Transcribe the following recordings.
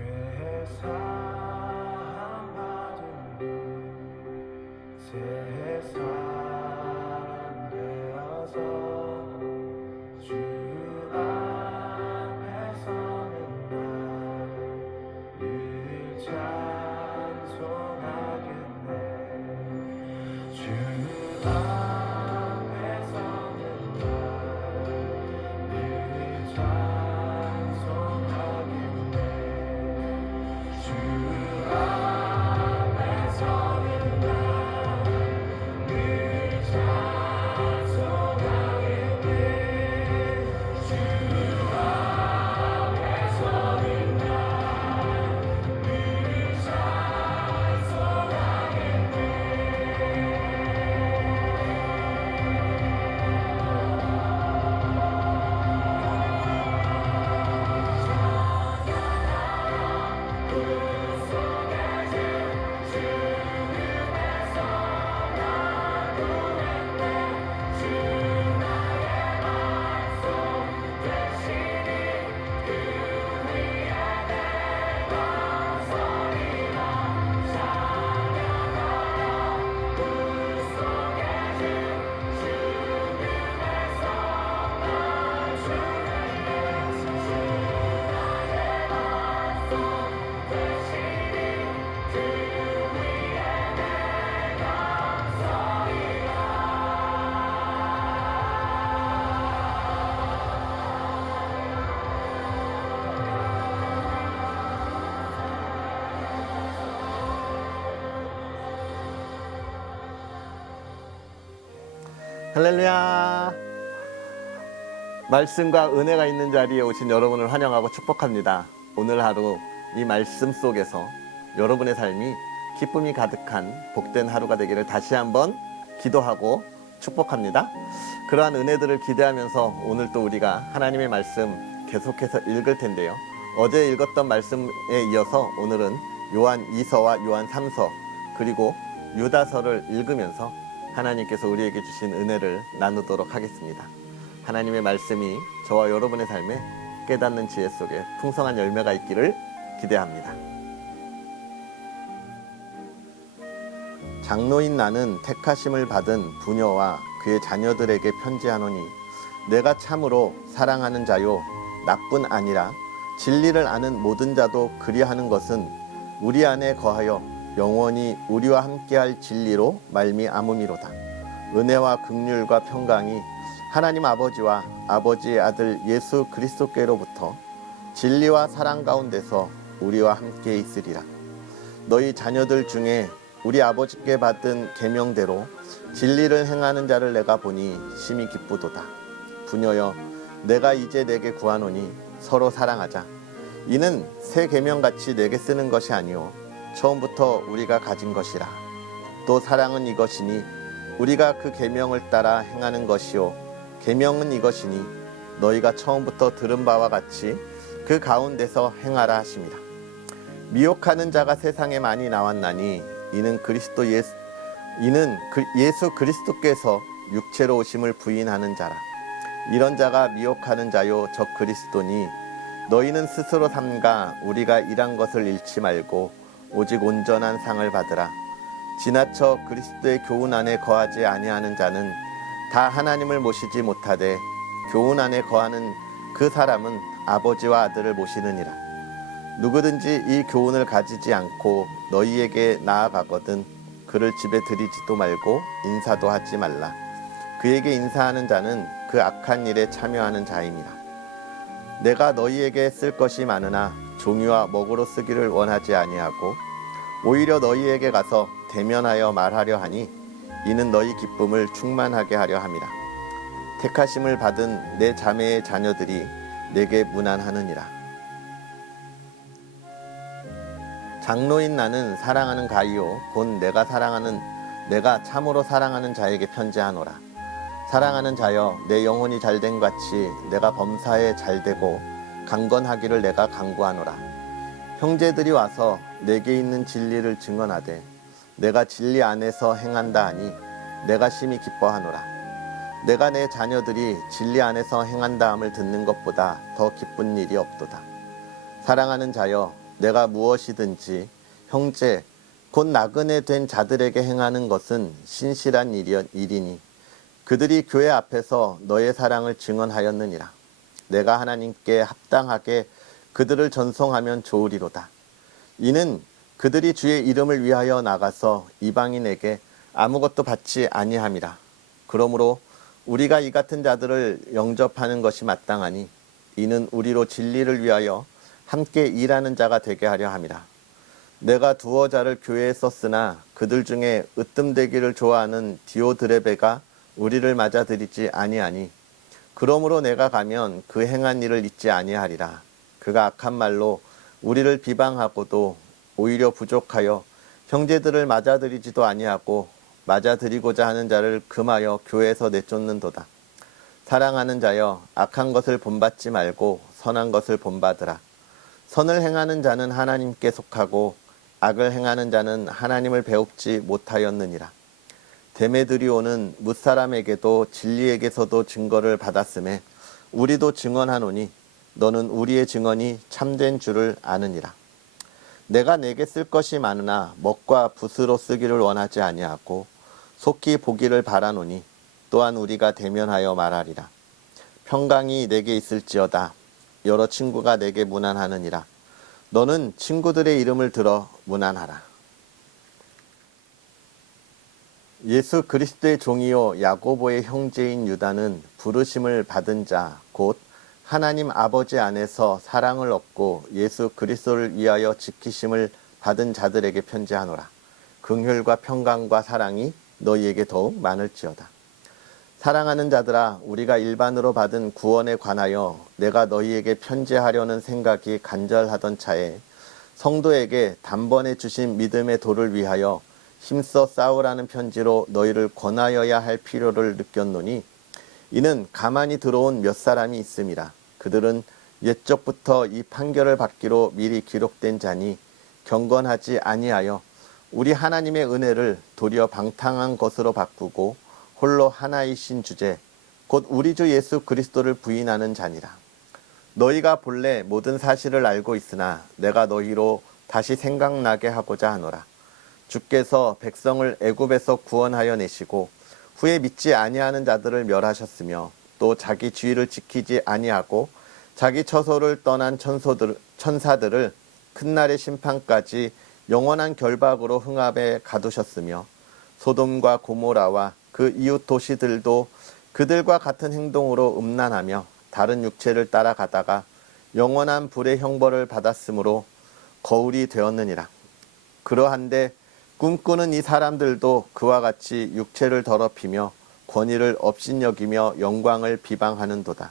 죄 할렐루야. 말씀과 은혜가 있는 자리에 오신 여러분을 환영하고 축복합니다. 오늘 하루 이 말씀 속에서 여러분의 삶이 기쁨이 가득한 복된 하루가 되기를 다시 한번 기도하고 축복합니다. 그러한 은혜들을 기대하면서 오늘 또 우리가 하나님의 말씀 계속해서 읽을 텐데요. 어제 읽었던 말씀에 이어서 오늘은 요한 2서와 요한 3서 그리고 유다서를 읽으면서 하나님께서 우리에게 주신 은혜를 나누도록 하겠습니다. 하나님의 말씀이 저와 여러분의 삶에 깨닫는 지혜 속에 풍성한 열매가 있기를 기대합니다. 장로인 나는 택하심을 받은 부녀와 그의 자녀들에게 편지하노니 내가 참으로 사랑하는 자요 나뿐 아니라 진리를 아는 모든 자도 그리하는 것은 우리 안에 거하여 영원히 우리와 함께할 진리로 말미암음이로다. 은혜와 긍휼과 평강이 하나님 아버지와 아버지의 아들 예수 그리스도께로부터 진리와 사랑 가운데서 우리와 함께 있으리라. 너희 자녀들 중에 우리 아버지께 받은 계명대로 진리를 행하는 자를 내가 보니 심히 기쁘도다. 부녀여, 내가 이제 내게 구하노니 서로 사랑하자. 이는 새 계명 같이 내게 쓰는 것이 아니요 처음부터 우리가 가진 것이라. 또 사랑은 이것이니 우리가 그 계명을 따라 행하는 것이요 계명은 이것이니 너희가 처음부터 들은 바와 같이 그 가운데서 행하라 하십니다. 미혹하는 자가 세상에 많이 나왔나니 이는 그리스도 예수 이는 그 예수 그리스도께서 육체로 오심을 부인하는 자라. 이런 자가 미혹하는 자요 저 그리스도니 너희는 스스로 삼가 우리가 일한 것을 잃지 말고 오직 온전한 상을 받으라. 지나쳐 그리스도의 교훈 안에 거하지 아니하는 자는 다 하나님을 모시지 못하되 교훈 안에 거하는 그 사람은 아버지와 아들을 모시느니라. 누구든지 이 교훈을 가지지 않고 너희에게 나아가거든 그를 집에 들이지도 말고 인사도 하지 말라. 그에게 인사하는 자는 그 악한 일에 참여하는 자임이라. 내가 너희에게 쓸 것이 많으나 종이와 먹으로 쓰기를 원하지 아니하고 오히려 너희에게 가서 대면하여 말하려 하니 이는 너희 기쁨을 충만하게 하려 함이라. 택하심을 받은 내 자매의 자녀들이 내게 무난하느니라. 장로인 나는 사랑하는 가이요 곧 내가 사랑하는 내가 참으로 사랑하는 자에게 편지하노라. 사랑하는 자여 내 영혼이 잘된 같이 내가 범사에 잘되고 강건하기를 내가 강구하노라. 형제들이 와서 내게 있는 진리를 증언하되 내가 진리 안에서 행한다 하니 내가 심히 기뻐하노라. 내가 내 자녀들이 진리 안에서 행한다 함을 듣는 것보다 더 기쁜 일이 없도다. 사랑하는 자여 내가 무엇이든지 형제 곧 나그네 된 자들에게 행하는 것은 신실한 일이- 일이니 그들이 교회 앞에서 너의 사랑을 증언하였느니라. 내가 하나님께 합당하게 그들을 전송하면 좋으리로다. 이는 그들이 주의 이름을 위하여 나가서 이방인에게 아무것도 받지 아니함이라. 그러므로 우리가 이 같은 자들을 영접하는 것이 마땅하니 이는 우리로 진리를 위하여 함께 일하는 자가 되게 하려 함이라. 내가 두어 자를 교회에 썼으나 그들 중에 으뜸되기를 좋아하는 디오드레베가 우리를 맞아들이지 아니하니 그러므로 내가 가면 그 행한 일을 잊지 아니하리라. 그가 악한 말로 우리를 비방하고도 오히려 부족하여 형제들을 맞아들이지도 아니하고 맞아들이고자 하는 자를 금하여 교회에서 내쫓는도다. 사랑하는 자여 악한 것을 본받지 말고 선한 것을 본받으라. 선을 행하는 자는 하나님께 속하고 악을 행하는 자는 하나님을 배웁지 못하였느니라. 데메드리오는 무사람에게도 진리에게서도 증거를 받았음에 우리도 증언하노니 너는 우리의 증언이 참된 줄을 아느니라. 내가 내게 쓸 것이 많으나 먹과 붓으로 쓰기를 원하지 아니하고 속히 보기를 바라노니 또한 우리가 대면하여 말하리라. 평강이 내게 있을지어다. 여러 친구가 내게 무난하느니라. 너는 친구들의 이름을 들어 무난하라. 예수 그리스도의 종이요 야고보의 형제인 유다는 부르심을 받은 자 곧 하나님 아버지 안에서 사랑을 얻고 예수 그리스도를 위하여 지키심을 받은 자들에게 편지하노라. 긍휼과 평강과 사랑이 너희에게 더욱 많을지어다. 사랑하는 자들아 우리가 일반으로 받은 구원에 관하여 내가 너희에게 편지하려는 생각이 간절하던 차에 성도에게 단번에 주신 믿음의 도를 위하여 힘써 싸우라는 편지로 너희를 권하여야 할 필요를 느꼈노니 이는 가만히 들어온 몇 사람이 있음이라. 그들은 옛적부터 이 판결을 받기로 미리 기록된 자니 경건하지 아니하여 우리 하나님의 은혜를 도리어 방탕한 것으로 바꾸고 홀로 하나이신 주제 곧 우리 주 예수 그리스도를 부인하는 자니라. 너희가 본래 모든 사실을 알고 있으나 내가 너희로 다시 생각나게 하고자 하노라 주께서 백성을 애굽에서 구원하여 내시고 후에 믿지 아니하는 자들을 멸하셨으며 또 자기 주의를 지키지 아니하고 자기 처소를 떠난 천소들, 천사들을 큰 날의 심판까지 영원한 결박으로 흥합에 가두셨으며 소돔과 고모라와 그 이웃 도시들도 그들과 같은 행동으로 음란하며 다른 육체를 따라가다가 영원한 불의 형벌을 받았으므로 거울이 되었느니라. 그러한데 꿈꾸는 이 사람들도 그와 같이 육체를 더럽히며 권위를 업신여기며 영광을 비방하는도다.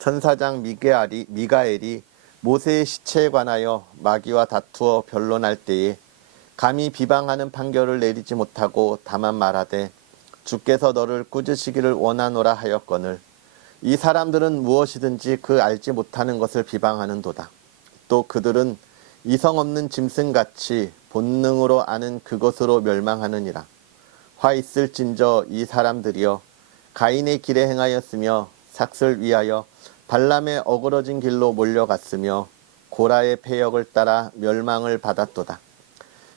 천사장 미게알이, 미가엘이 모세의 시체에 관하여 마귀와 다투어 변론할 때에 감히 비방하는 판결을 내리지 못하고 다만 말하되 주께서 너를 꾸짖으시기를 원하노라 하였거늘 이 사람들은 무엇이든지 그 알지 못하는 것을 비방하는도다. 또 그들은 이성 없는 짐승같이 본능으로 아는 그것으로 멸망하느니라. 화 있을진저 이 사람들이여 가인의 길에 행하였으며 삭슬 위하여 발람의 어그러진 길로 몰려갔으며 고라의 폐역을 따라 멸망을 받았도다.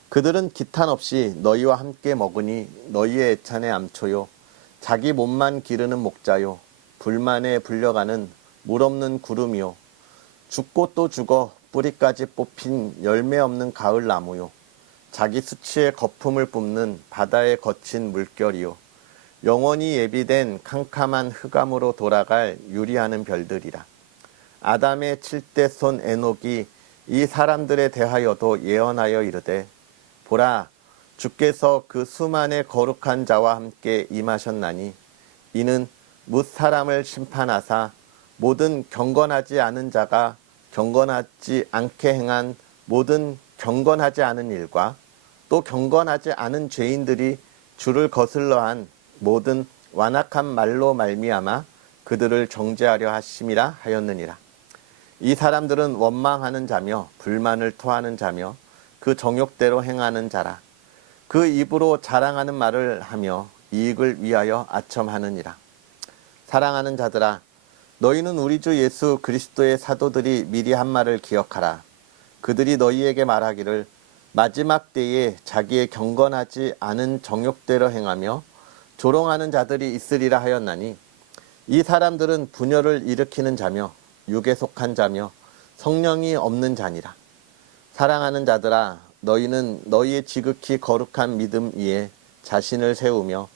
그들은 기탄 없이 너희와 함께 먹으니 너희의 애찬의 암초요 자기 몸만 기르는 목자요 불만에 불려가는 물 없는 구름이요 죽고 또 죽어 뿌리까지 뽑힌 열매 없는 가을 나무요 자기 수치의 거품을 뿜는 바다의 거친 물결이요. 영원히 예비된 캄캄한 흑암으로 돌아갈 유리하는 별들이라. 아담의 칠대 손 에녹이 이 사람들에 대하여도 예언하여 이르되 보라 주께서 그 수만의 거룩한 자와 함께 임하셨나니 이는 뭇 사람을 심판하사 모든 경건하지 않은 자가 경건하지 않게 행한 모든 경건하지 않은 일과 또 경건하지 않은 죄인들이 주를 거슬러한 모든 완악한 말로 말미암아 그들을 정죄하려 하심이라 하였느니라. 이 사람들은 원망하는 자며 불만을 토하는 자며 그 정욕대로 행하는 자라. 그 입으로 자랑하는 말을 하며 이익을 위하여 아첨하느니라. 사랑하는 자들아, 너희는 우리 주 예수 그리스도의 사도들이 미리 한 말을 기억하라. 그들이 너희에게 말하기를 마지막 때에 자기의 경건하지 않은 정욕대로 행하며 조롱하는 자들이 있으리라 하였나니 이 사람들은 분열을 일으키는 자며 육에 속한 자며 성령이 없는 자니라. 사랑하는 자들아 너희는 너희의 지극히 거룩한 믿음 위에 자신을 세우며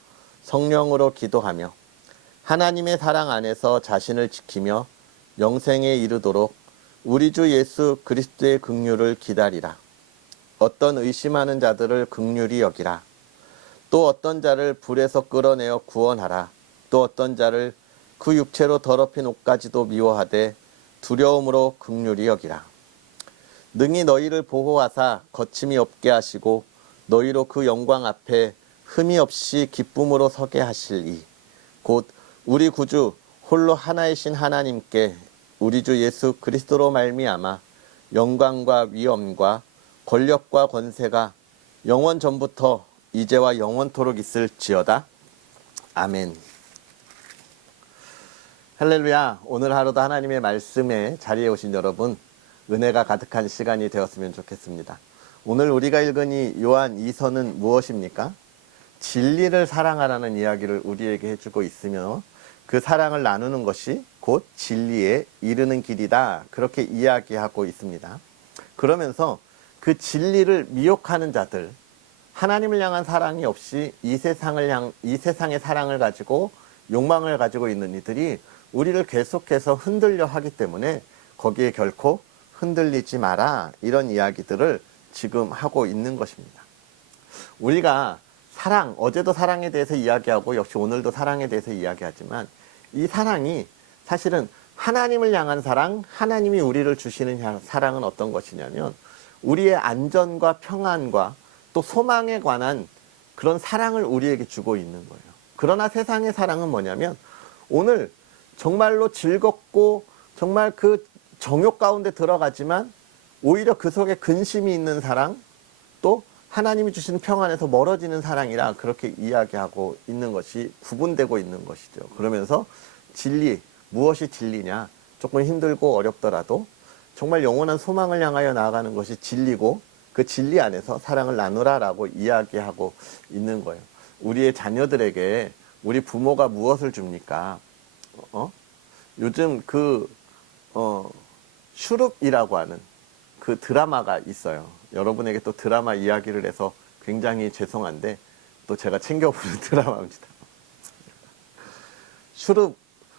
성령으로 기도하며 하나님의 사랑 안에서 자신을 지키며 영생에 이르도록 우리 주 예수 그리스도의 긍휼을 기다리라. 어떤 의심하는 자들을 긍휼히 여기라. 또 어떤 자를 불에서 끌어내어 구원하라. 또 어떤 자를 그 육체로 더럽힌 옷까지도 미워하되 두려움으로 긍휼히 여기라. 능히 너희를 보호하사 거침이 없게 하시고 너희로 그 영광 앞에 흠이 없이 기쁨으로 서게 하실 이. 곧 우리 구주 홀로 하나이신 하나님께 우리 주 예수 그리스도로 말미암아 영광과 위엄과 권력과 권세가 영원 전부터 이제와 영원토록 있을지어다. 아멘. 할렐루야. 오늘 하루도 하나님의 말씀에 자리에 오신 여러분, 은혜가 가득한 시간이 되었으면 좋겠습니다. 오늘 우리가 읽은 이 요한 2서는 무엇입니까? 진리를 사랑하라는 이야기를 우리에게 해주고 있으며 그 사랑을 나누는 것이 곧 진리에 이르는 길이다. 그렇게 이야기하고 있습니다. 그러면서 그 진리를 미혹하는 자들, 하나님을 향한 사랑이 없이 이 세상을 향, 이 세상의 사랑을 가지고 욕망을 가지고 있는 이들이 우리를 계속해서 흔들려 하기 때문에 거기에 결코 흔들리지 마라. 이런 이야기들을 지금 하고 있는 것입니다. 우리가 사랑, 어제도 사랑에 대해서 이야기하고 역시 오늘도 사랑에 대해서 이야기하지만 이 사랑이 사실은 하나님을 향한 사랑, 하나님이 우리를 주시는 향- 사랑은 어떤 것이냐면 우리의 안전과 평안과 또 소망에 관한 그런 사랑을 우리에게 주고 있는 거예요. 그러나 세상의 사랑은 뭐냐면 오늘 정말로 즐겁고 정말 그 정욕 가운데 들어가지만 오히려 그 속에 근심이 있는 사랑 또 하나님이 주시는 평안에서 멀어지는 사랑이라 그렇게 이야기하고 있는 것이 구분되고 있는 것이죠. 그러면서 진리, 무엇이 진리냐? 조금 힘들고 어렵더라도 정말 영원한 소망을 향하여 나아가는 것이 진리고 그 진리 안에서 사랑을 나누라라고 이야기하고 있는 거예요. 우리의 자녀들에게 우리 부모가 무엇을 줍니까? 어? 요즘 그, 어, 슈룹이라고 하는 그 드라마가 있어요. 여러분에게 또 드라마 이야기를 해서 굉장히 죄송한데 또 제가 챙겨보는 드라마입니다. 슈룹,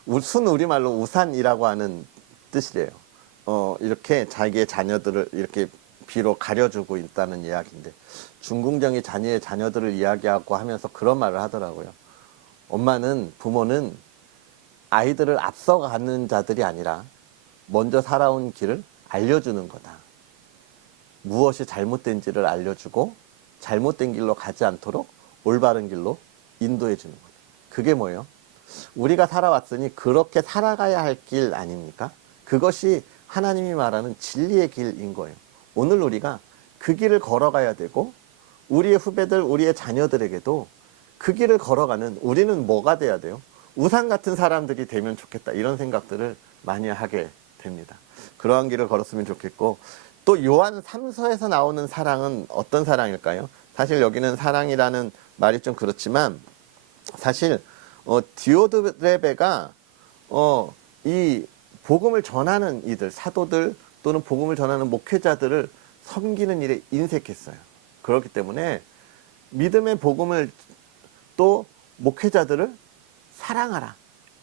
우- 순 우리말로 우산이라고 하는 뜻이래요. 어, 이렇게 자기의 자녀들을 이렇게 비로 가려주고 있다는 이야기인데 중궁정이 자녀의 자녀들을 이야기하고 하면서 그런 말을 하더라고요. 엄마는 부모는 아이들을 앞서가는 자들이 아니라 먼저 살아온 길을 알려주는 거다. 무엇이 잘못된지를 알려주고 잘못된 길로 가지 않도록 올바른 길로 인도해 주는 거다. 그게 뭐예요? 우리가 살아왔으니 그렇게 살아가야 할 길 아닙니까? 그것이 하나님이 말하는 진리의 길인 거예요. 오늘 우리가 그 길을 걸어가야 되고 우리의 후배들, 우리의 자녀들에게도 그 길을 걸어가는 우리는 뭐가 돼야 돼요? 우상 같은 사람들이 되면 좋겠다. 이런 생각들을 많이 하게 됩니다. 그러한 길을 걸었으면 좋겠고 또 요한 3서에서 나오는 사랑은 어떤 사랑일까요? 사실 여기는 사랑이라는 말이 좀 그렇지만 사실 어, 디오드레베가 어, 이 복음을 전하는 이들 사도들 또는 복음을 전하는 목회자들을 섬기는 일에 인색했어요. 그렇기 때문에 믿음의 복음을 또 목회자들을 사랑하라.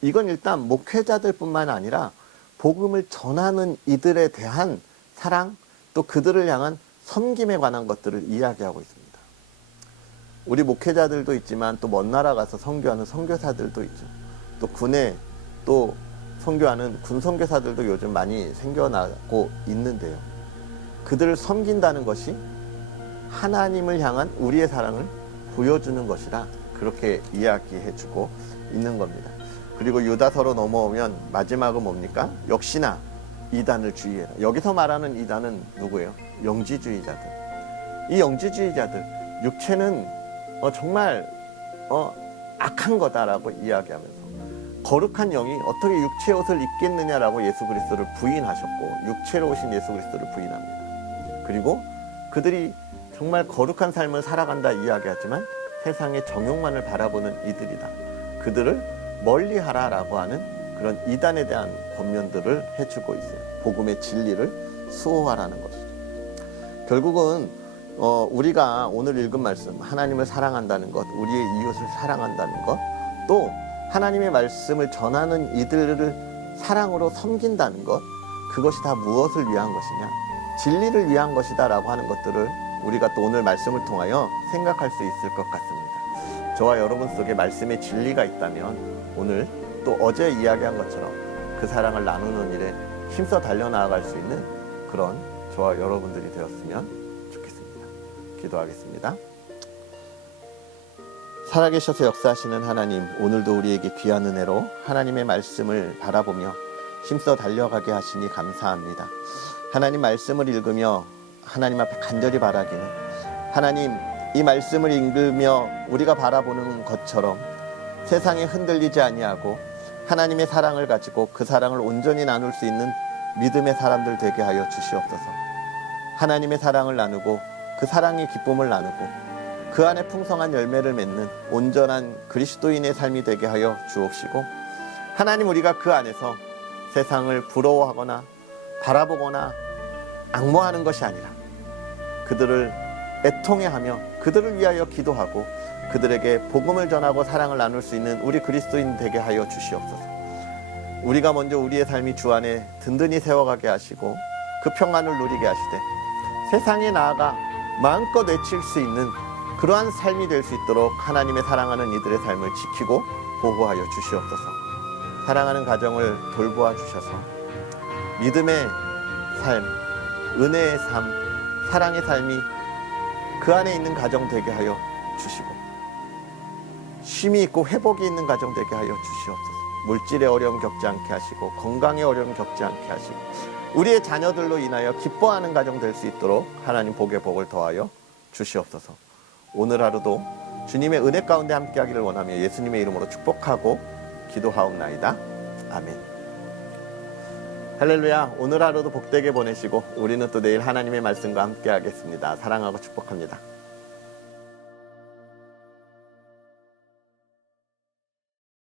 이건 일단 목회자들뿐만 아니라 복음을 전하는 이들에 대한 사랑 또 그들을 향한 섬김에 관한 것들을 이야기하고 있습니다. 우리 목회자들도 있지만 또 먼 나라 가서 선교하는 선교사들도 있죠. 또 군에 또 선교하는 군 선교사들도 요즘 많이 생겨나고 있는데요. 그들을 섬긴다는 것이 하나님을 향한 우리의 사랑을 보여주는 것이라 그렇게 이야기해주고 있는 겁니다. 그리고 유다서로 넘어오면 마지막은 뭡니까? 역시나 이단을 주의해라. 여기서 말하는 이단은 누구예요? 영지주의자들. 이 영지주의자들 육체는 어, 정말 어, 악한 거다라고 이야기하면서 거룩한 영이 어떻게 육체 옷을 입겠느냐라고 예수 그리스도를 부인하셨고 육체로 오신 예수 그리스도를 부인합니다. 그리고 그들이 정말 거룩한 삶을 살아간다 이야기하지만 세상의 정욕만을 바라보는 이들이다. 그들을 멀리하라라고 하는 그런 이단에 대한 권면들을 해주고 있어요. 복음의 진리를 수호하라는 것이죠. 결국은 어, 우리가 오늘 읽은 말씀 하나님을 사랑한다는 것, 우리의 이웃을 사랑한다는 것, 또 하나님의 말씀을 전하는 이들을 사랑으로 섬긴다는 것, 그것이 다 무엇을 위한 것이냐? 진리를 위한 것이다라고 하는 것들을 우리가 또 오늘 말씀을 통하여 생각할 수 있을 것 같습니다. 저와 여러분 속에 말씀의 진리가 있다면 오늘 또 어제 이야기한 것처럼 그 사랑을 나누는 일에 힘써 달려 나아갈 수 있는 그런 저와 여러분들이 되었으면 좋겠습니다. 기도하겠습니다. 살아계셔서 역사하시는 하나님, 오늘도 우리에게 귀한 은혜로 하나님의 말씀을 바라보며 힘써 달려가게 하시니 감사합니다. 하나님 말씀을 읽으며 하나님 앞에 간절히 바라기는 하나님 이 말씀을 읽으며 우리가 바라보는 것처럼 세상에 흔들리지 아니하고 하나님의 사랑을 가지고 그 사랑을 온전히 나눌 수 있는 믿음의 사람들 되게 하여 주시옵소서. 하나님의 사랑을 나누고 그 사랑의 기쁨을 나누고 그 안에 풍성한 열매를 맺는 온전한 그리스도인의 삶이 되게 하여 주옵시고 하나님 우리가 그 안에서 세상을 부러워하거나 바라보거나 악모하는 것이 아니라 그들을 애통해하며 그들을 위하여 기도하고 그들에게 복음을 전하고 사랑을 나눌 수 있는 우리 그리스도인 되게 하여 주시옵소서. 우리가 먼저 우리의 삶이 주 안에 든든히 세워가게 하시고 그 평안을 누리게 하시되 세상에 나아가 마음껏 외칠 수 있는 그러한 삶이 될 수 있도록 하나님의 사랑하는 이들의 삶을 지키고 보호하여 주시옵소서. 사랑하는 가정을 돌보아 주셔서 믿음의 삶, 은혜의 삶, 사랑의 삶이 그 안에 있는 가정 되게 하여 주시고 쉼이 있고 회복이 있는 가정 되게 하여 주시옵소서. 물질의 어려움 겪지 않게 하시고 건강의 어려움 겪지 않게 하시고 우리의 자녀들로 인하여 기뻐하는 가정 될 수 있도록 하나님 복의 복을 더하여 주시옵소서. 오늘 하루도 주님의 은혜 가운데 함께하기를 원하며 예수님의 이름으로 축복하고 기도하옵나이다. 아멘. 할렐루야. 오늘 하루도 복되게 보내시고 우리는 또 내일 하나님의 말씀과 함께하겠습니다. 사랑하고 축복합니다.